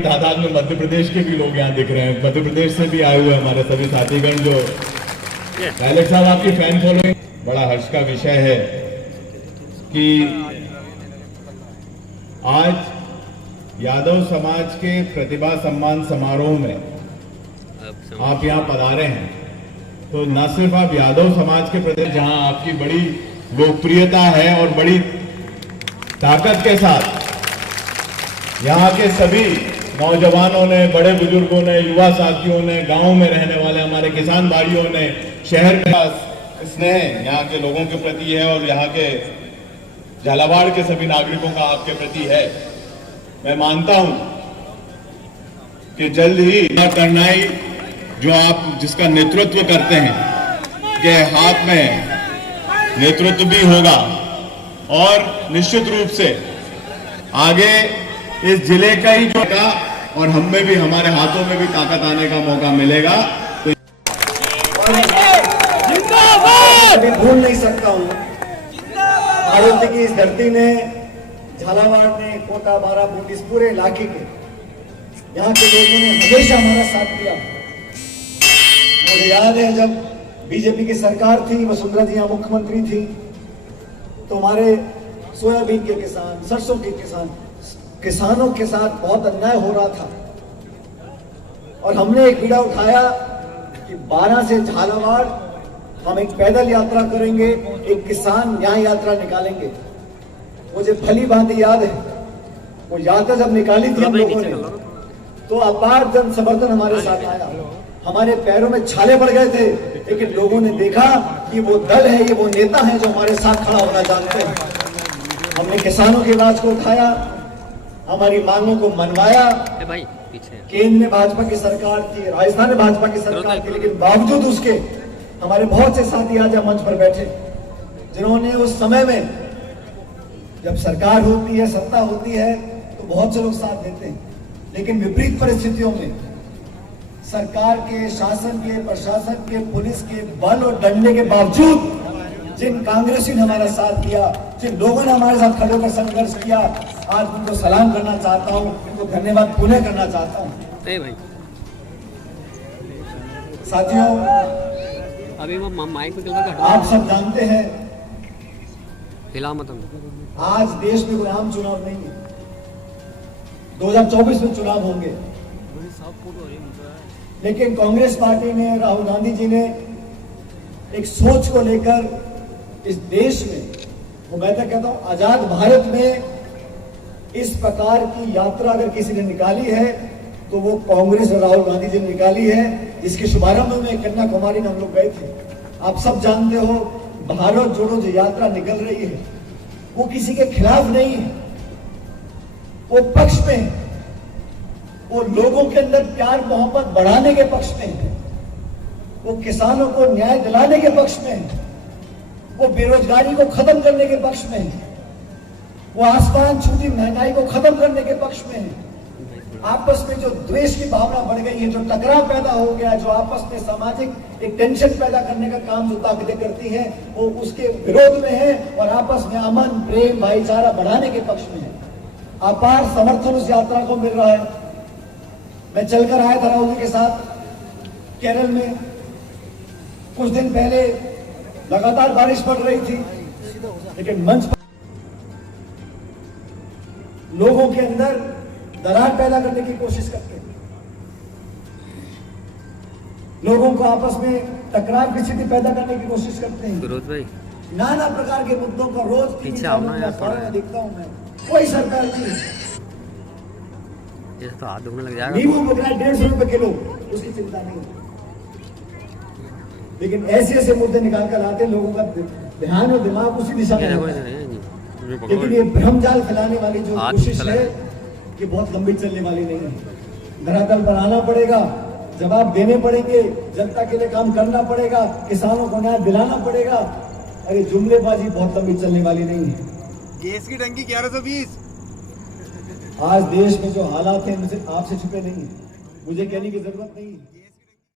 तादाद में मध्य प्रदेश के भी लोग यहाँ दिख रहे हैं, मध्य प्रदेश से भी आए हुए हमारे सभी साथीगण। जो पायलट साहब आपकी फैन फॉलोइंग, बड़ा हर्ष का विषय है कि आज यादव समाज के प्रतिभा सम्मान समारोह में आप यहाँ पधारे हैं। तो न सिर्फ आप यादव समाज के प्रति, जहां आपकी बड़ी लोकप्रियता है और बड़ी ताकत के साथ यहाँ के सभी नौजवानों ने, बड़े बुजुर्गों ने, युवा साथियों ने, गांव में रहने वाले हमारे किसान भाइयों ने, शहर का स्नेह यहाँ के लोगों के प्रति है और यहाँ के झालावाड़ के सभी नागरिकों का आपके प्रति है। मैं मानता हूं कि जल्द ही करनाई जो आप जिसका नेतृत्व करते हैं के हाथ में नेतृत्व भी होगा और निश्चित रूप से आगे इस जिले का ही जो का और हम में भी, हमारे हाथों में भी ताकत आने का मौका मिलेगा। तो भूल नहीं सकता हूँ आरोग्य की इस धरती ने, झालावाड़ ने, कोटा, बाराबंकी, इस पूरे इलाके के यहाँ के लोगों ने हमेशा हमारा साथ दिया। मुझे याद है जब बीजेपी की सरकार थी, वसुंधरा जी यहाँ मुख्यमंत्री थी, तो हमारे सोयाबीन के किसान, सरसों के किसानों के साथ बहुत अन्याय हो रहा था और हमने एक बीड़ा उठाया कि 12 से झालावाड़ हम एक पैदल यात्रा करेंगे, एक किसान यहाँ यात्रा निकालेंगे। मुझे भली भांति याद है वो यात्रा जब निकाली थी हम लोगों ने, तो अपार जन समर्थन हमारे साथ आया। हमारे पैरों में छाले पड़ गए थे, लेकिन लोगों ने देखा कि वो दल है, ये वो नेता है जो हमारे साथ खड़ा होना जानते हैं। हमने किसानों की आवाज को उठाया, हमारी मांगों को मनवाया। केंद्र में भाजपा की सरकार थी, राजस्थान में भाजपा की सरकार थी, लेकिन बावजूद उसके हमारे बहुत से साथी आज मंच पर बैठे जिन्होंने उस समय में, जब सरकार होती है, सत्ता होती है, तो बहुत से लोग साथ देते हैं, लेकिन विपरीत परिस्थितियों में सरकार के, शासन के, प्रशासन के, पुलिस के बल और डंडे के बावजूद जिन कांग्रेसी ने हमारा साथ दिया, जिन लोगों ने हमारे साथ खड़े होकर संघर्ष किया, आज उनको सलाम करना चाहता हूं, उनको धन्यवाद पुनः करना चाहता हूं। साथियों, अभी वो माइक पे आप सब जानते हैं मत आज देश में कोई आम चुनाव नहीं है। 2024 में चुनाव होंगे, लेकिन कांग्रेस पार्टी ने, राहुल गांधी जी ने एक सोच को लेकर इस देश में, वो मैं तो कहता हूं आजाद भारत में इस प्रकार की यात्रा अगर किसी ने निकाली है तो वो कांग्रेस और राहुल गांधी जी ने निकाली है, जिसके शुभारंभ में कन्याकुमारी में हम लोग गए थे। आप सब जानते हो भारत जोड़ो जो यात्रा निकल रही है वो किसी के खिलाफ नहीं है, वो पक्ष में है, वो लोगों के अंदर प्यार मोहब्बत बढ़ाने के पक्ष में है, वो किसानों को न्याय दिलाने के पक्ष में है, वो बेरोजगारी को खत्म करने के पक्ष में है, वो आसमान छूती महंगाई को खत्म करने के पक्ष में है। आपस में जो द्वेष की भावना बढ़ गई है, जो टकराव पैदा हो गया, जो आपस में सामाजिक एक टेंशन पैदा करने का काम जो ताकतें करती हैं, वो उसके विरोध में है और आपस में अमन, प्रेम, भाईचारा बढ़ाने के पक्ष में है। अपार समर्थन उस यात्रा को मिल रहा है। मैं चलकर आया था राहुल जी के साथ केरल में। कुछ दिन पहले लगातार बारिश पड़ रही थी, लेकिन मंच पर लोगों के अंदर दरार पैदा करने की कोशिश करते हैं, लोगों को आपस में टकराव की स्थिति पैदा करने की कोशिश करते हैं। नाना प्रकार के मुद्दों का रोज देखता हूं मैं। कोई सरकार नहीं, तो हाथ दुखने लग जाएगा। नींबू पकड़ा 150 रुपए किलो, उसकी चिंता नहीं, लेकिन ऐसे ऐसे मुद्दे निकाल कर आते लोगों का ध्यान और दिमाग उसी दिशा में होता है। लेकिन ये भ्रमजाल फैलाने वाली जो कोशिश है ये बहुत लंबी चलने वाली नहीं है। धरातल पर आना पड़ेगा, जवाब देने पड़ेंगे, जनता के लिए काम करना पड़ेगा, किसानों को न्याय दिलाना पड़ेगा। अरे जुमलेबाजी बहुत लंबी चलने वाली नहीं है। गैस की टंकी 1120। आज देश में जो हालात हैं मुझे आपसे छुपे नहीं है, मुझे कहने की जरूरत नहीं है।